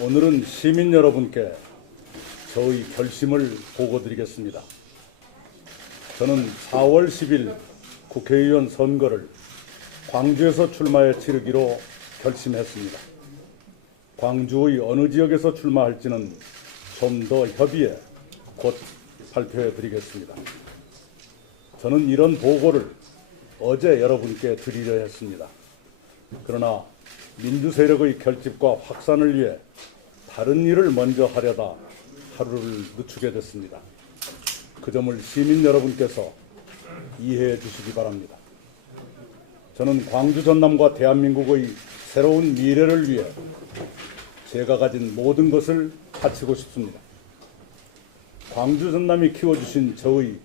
오늘은 시민 여러분께 저의 결심을 보고드리겠습니다. 저는 4월 10일 국회의원 선거를 광주에서 출마해 치르기로 결심했습니다. 광주의 어느 지역에서 출마할지는 좀 더 협의해 곧 발표해 드리겠습니다. 저는 이런 보고를 어제 여러분께 드리려 했습니다. 그러나 민주세력의 결집과 확산을 위해 다른 일을 먼저 하려다 하루를 늦추게 됐습니다. 그 점을 시민 여러분께서 이해해 주시기 바랍니다. 저는 광주 전남과 대한민국의 새로운 미래를 위해 제가 가진 모든 것을 바치고 싶습니다. 광주 전남이 키워주신 저의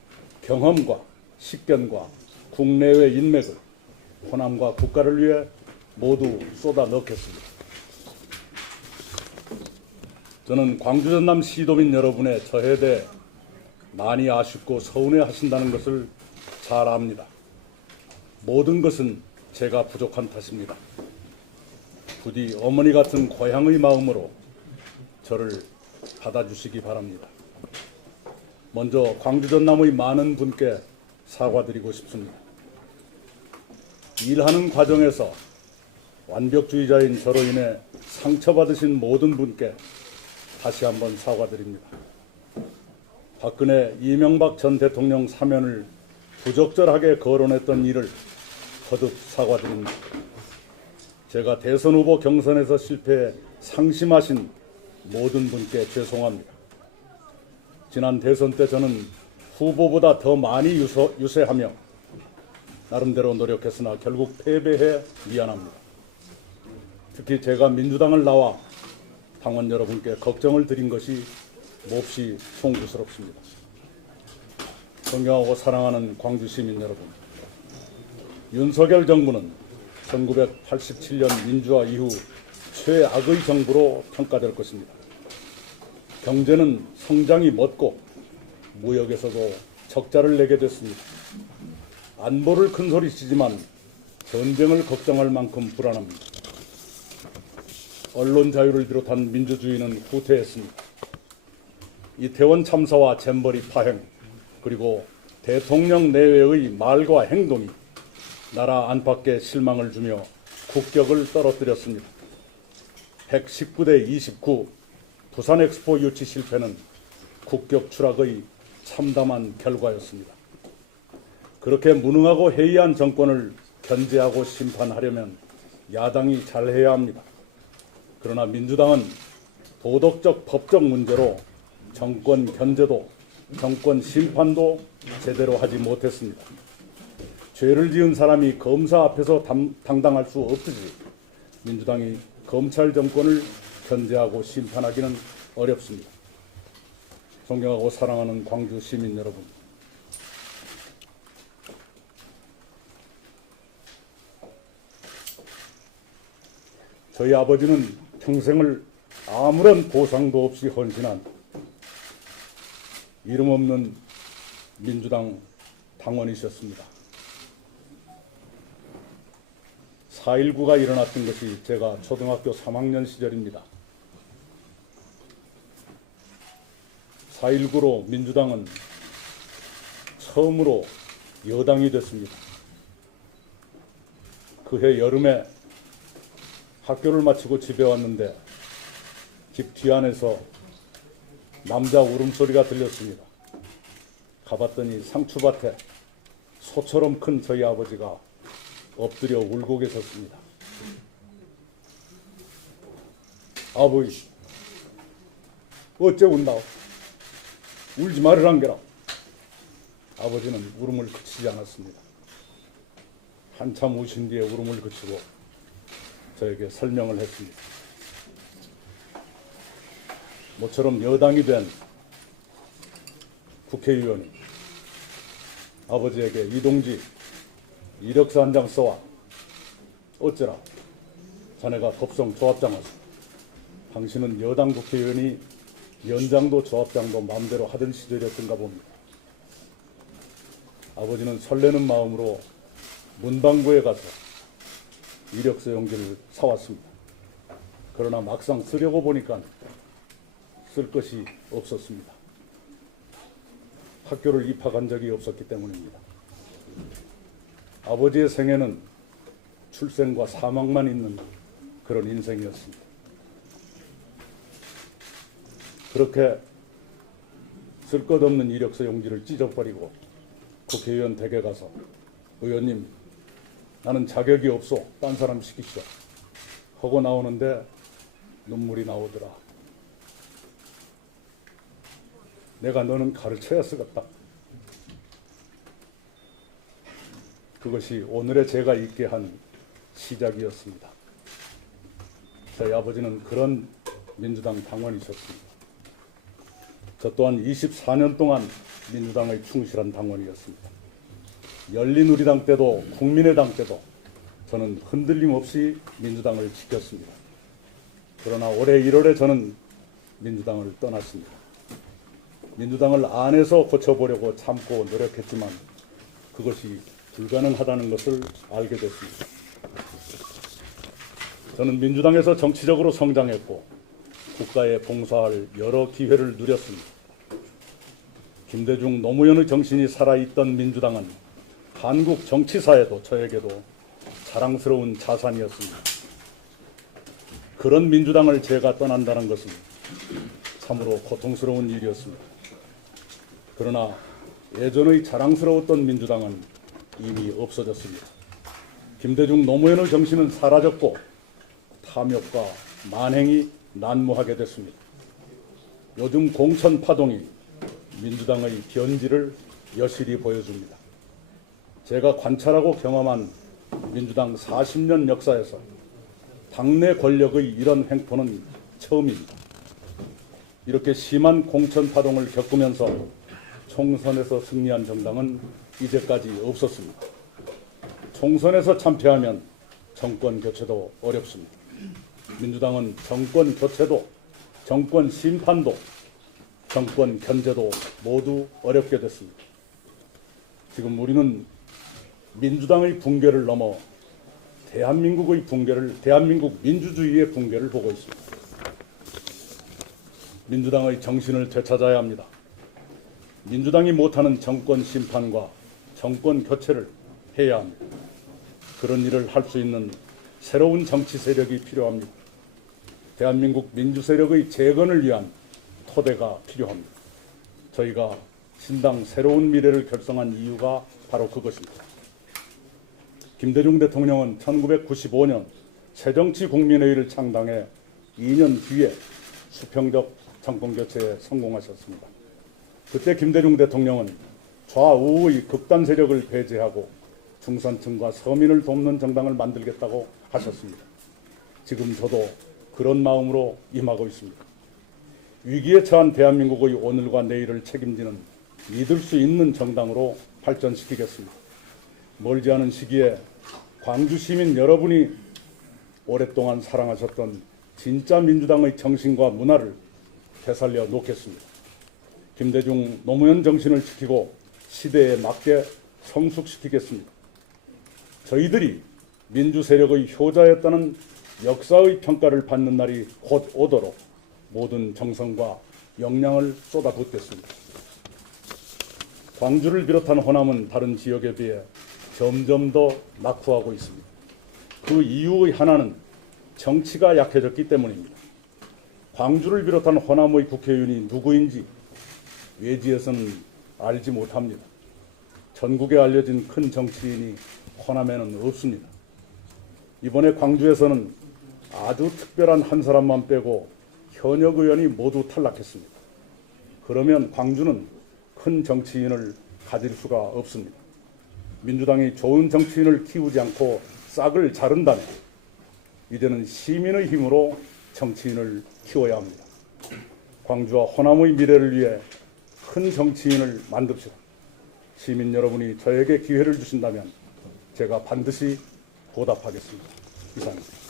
경험과 식견과 국내외 인맥을 호남과 국가를 위해 모두 쏟아 넣겠습니다. 저는 광주 전남 시도민 여러분의 저에 대해 많이 아쉽고 서운해 하신다는 것을 잘 압니다. 모든 것은 제가 부족한 탓입니다. 부디 어머니 같은 고향의 마음으로 저를 받아주시기 바랍니다. 먼저 광주 전남의 많은 분께 사과드리고 싶습니다. 일하는 과정에서 완벽주의자인 저로 인해 상처받으신 모든 분께 다시 한번 사과드립니다. 박근혜, 이명박 전 대통령 사면을 부적절하게 거론했던 일을 거듭 사과드립니다. 제가 대선 후보 경선에서 실패해 상심하신 모든 분께 죄송합니다. 지난 대선 때 저는 후보보다 더 많이 유세하며 나름대로 노력했으나 결국 패배해 미안합니다. 특히 제가 민주당을 나와 당원 여러분께 걱정을 드린 것이 몹시 송구스럽습니다. 존경하고 사랑하는 광주 시민 여러분, 윤석열 정부는 1987년 민주화 이후 최악의 정부로 평가될 것입니다. 경제는 성장이 멎고 무역에서도 적자를 내게 됐습니다. 안보를 큰소리치지만 전쟁을 걱정할 만큼 불안합니다. 언론 자유를 비롯한 민주주의는 후퇴했습니다. 이태원 참사와 잼버리 파행, 그리고 대통령 내외의 말과 행동이 나라 안팎에 실망을 주며 국격을 떨어뜨렸습니다. 119대 29 부산 엑스포 유치 실패는 국격 추락의 참담한 결과였습니다. 그렇게 무능하고 해이한 정권을 견제하고 심판하려면 야당이 잘해야 합니다. 그러나 민주당은 도덕적 법적 문제로 정권 견제도 정권 심판도 제대로 하지 못했습니다. 죄를 지은 사람이 검사 앞에서 당당할 수 없듯이 민주당이 검찰 정권을 견제하고 심판하기는 어렵습니다. 존경하고 사랑하는 광주 시민 여러분, 저희 아버지는 평생을 아무런 보상도 없이 헌신한 이름 없는 민주당 당원이셨습니다. 4.19가 일어났던 것이 제가 초등학교 3학년 시절입니다. 4.19로 민주당은 처음으로 여당이 됐습니다. 그해 여름에 학교를 마치고 집에 왔는데 집 뒤안에서 남자 울음소리가 들렸습니다. 가봤더니 상추밭에 소처럼 큰 저희 아버지가 엎드려 울고 계셨습니다. 아버지, 어째 운다오? 울지 말으란 게라. 아버지는 울음을 그치지 않았습니다. 한참 우신 뒤에 울음을 그치고 저에게 설명을 했습니다. 모처럼 여당이 된 국회의원이 아버지에게 이동지 이력서 한 장 써와. 어쩌라. 자네가 dob성 조합장 하소. 당신은 여당 국회의원이 연장도 조합장도 마음대로 하던 시절이었던가 봅니다. 아버지는 설레는 마음으로 문방구에 가서 이력서 용지를 사왔습니다. 그러나 막상 쓰려고 보니까 쓸 것이 없었습니다. 학교를 입학한 적이 없었기 때문입니다. 아버지의 생애는 출생과 사망만 있는 그런 인생이었습니다. 그렇게 쓸 것 없는 이력서 용지를 찢어버리고 국회의원 댁에 가서 의원님, 나는 자격이 없소. 딴 사람 시키시오. 하고 나오는데 눈물이 나오더라. 내가 너는 가르쳐야 쓰겠다. 그것이 오늘의 제가 있게 한 시작이었습니다. 저희 아버지는 그런 민주당 당원이셨습니다. 저 또한 24년 동안 민주당의 충실한 당원이었습니다. 열린우리당 때도 국민의당 때도 저는 흔들림 없이 민주당을 지켰습니다. 그러나 올해 1월에 저는 민주당을 떠났습니다. 민주당을 안에서 고쳐보려고 참고 노력했지만 그것이 불가능하다는 것을 알게 됐습니다. 저는 민주당에서 정치적으로 성장했고 국가에 봉사할 여러 기회를 누렸습니다. 김대중, 노무현의 정신이 살아있던 민주당은 한국 정치사에도 저에게도 자랑스러운 자산이었습니다. 그런 민주당을 제가 떠난다는 것은 참으로 고통스러운 일이었습니다. 그러나 예전의 자랑스러웠던 민주당은 이미 없어졌습니다. 김대중, 노무현의 정신은 사라졌고 탐욕과 만행이 난무하게 됐습니다. 요즘 공천 파동이 민주당의 변질을 여실히 보여줍니다. 제가 관찰하고 경험한 민주당 40년 역사에서 당내 권력의 이런 횡포는 처음입니다. 이렇게 심한 공천 파동을 겪으면서 총선에서 승리한 정당은 이제까지 없었습니다. 총선에서 참패하면 정권 교체도 어렵습니다. 민주당은 정권 교체도, 정권 심판도, 정권 견제도 모두 어렵게 됐습니다. 지금 우리는 민주당의 붕괴를 넘어 대한민국의 붕괴를, 대한민국 민주주의의 붕괴를 보고 있습니다. 민주당의 정신을 되찾아야 합니다. 민주당이 못하는 정권 심판과 정권 교체를 해야 합니다. 그런 일을 할 수 있는 새로운 정치 세력이 필요합니다. 대한민국 민주 세력의 재건을 위한 토대가 필요합니다. 저희가 신당 새로운 미래를 결성한 이유가 바로 그것입니다. 김대중 대통령은 1995년 새정치국민회의를 창당해 2년 뒤에 수평적 정권교체에 성공하셨습니다. 그때 김대중 대통령은 좌우의 극단 세력을 배제하고 중산층과 서민을 돕는 정당을 만들겠다고 하셨습니다. 지금 저도 그런 마음으로 임하고 있습니다. 위기에 처한 대한민국의 오늘과 내일을 책임지는 믿을 수 있는 정당으로 발전시키겠습니다. 멀지 않은 시기에 광주 시민 여러분이 오랫동안 사랑하셨던 진짜 민주당의 정신과 문화를 되살려 놓겠습니다. 김대중, 노무현 정신을 지키고 시대에 맞게 성숙시키겠습니다. 저희들이 민주 세력의 효자였다는 역사의 평가를 받는 날이 곧 오도록 모든 정성과 역량을 쏟아붓겠습니다. 광주를 비롯한 호남은 다른 지역에 비해 점점 더 낙후하고 있습니다. 그 이유의 하나는 정치가 약해졌기 때문입니다. 광주를 비롯한 호남의 국회의원이 누구인지 외지에서는 알지 못합니다. 전국에 알려진 큰 정치인이 호남에는 없습니다. 이번에 광주에서는 아주 특별한 한 사람만 빼고 현역 의원이 모두 탈락했습니다. 그러면 광주는 큰 정치인을 가질 수가 없습니다. 민주당이 좋은 정치인을 키우지 않고 싹을 자른다면 이제는 시민의 힘으로 정치인을 키워야 합니다. 광주와 호남의 미래를 위해 큰 정치인을 만듭시다. 시민 여러분이 저에게 기회를 주신다면 제가 반드시 보답하겠습니다. 이상입니다.